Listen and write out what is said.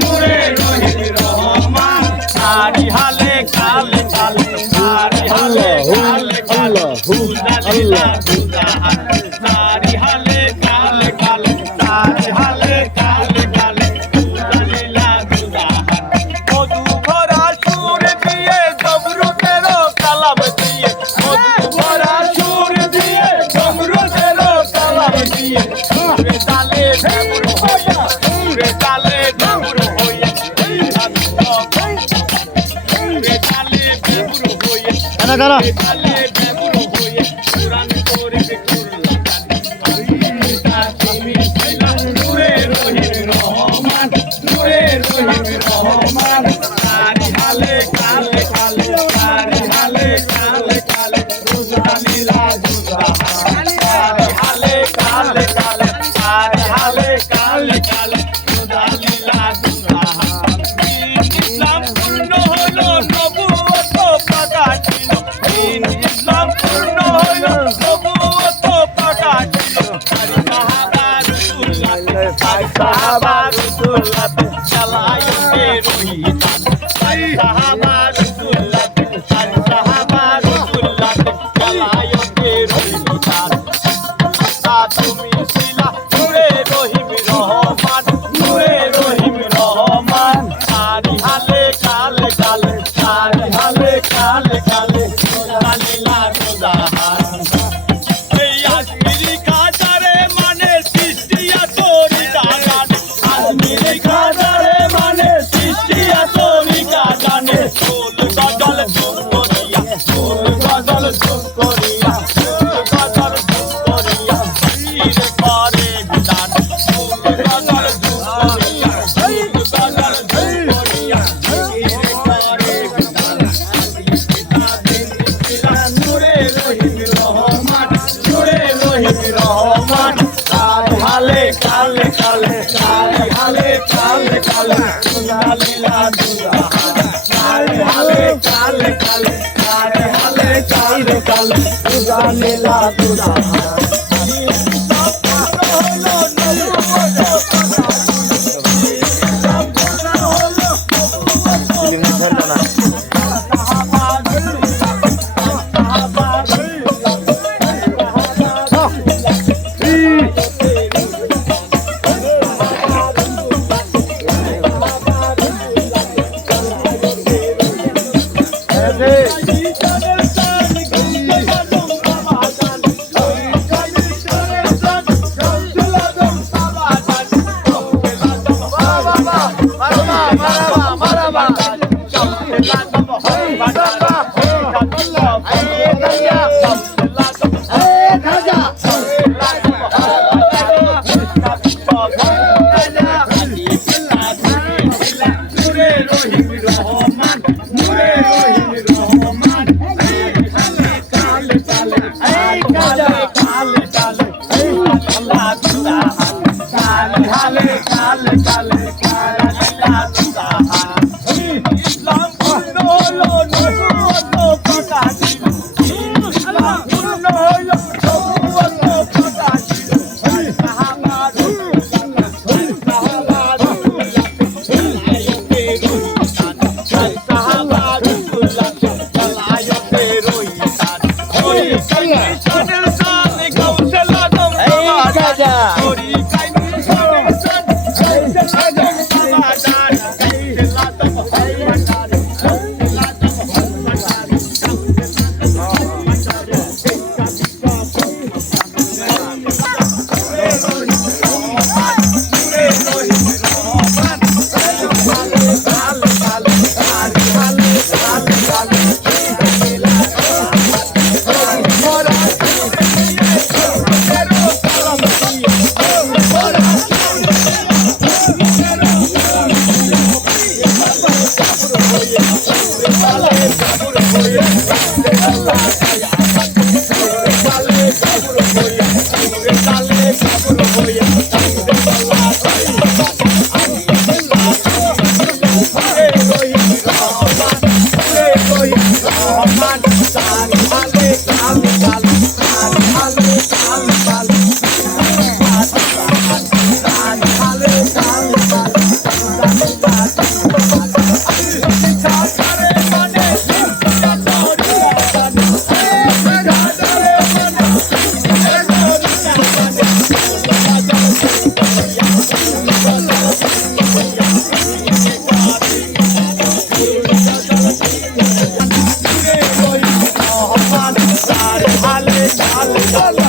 নূরে রহিম রহমান। সারি হালে কাল কাল সারি হালে কাল কাল হুদা কারা Dale, dale, dale. বাবা রসুল্লাহ সালাই রহমান কাল হালে কাল কালে কাল হালে কাল কালে দুলা লীলা দুলা কাল হালে কাল কালে কাল হালে কাল কালে দুলা লীলা দুলা dale, dale. que sale, no lo voy a Dale, dale.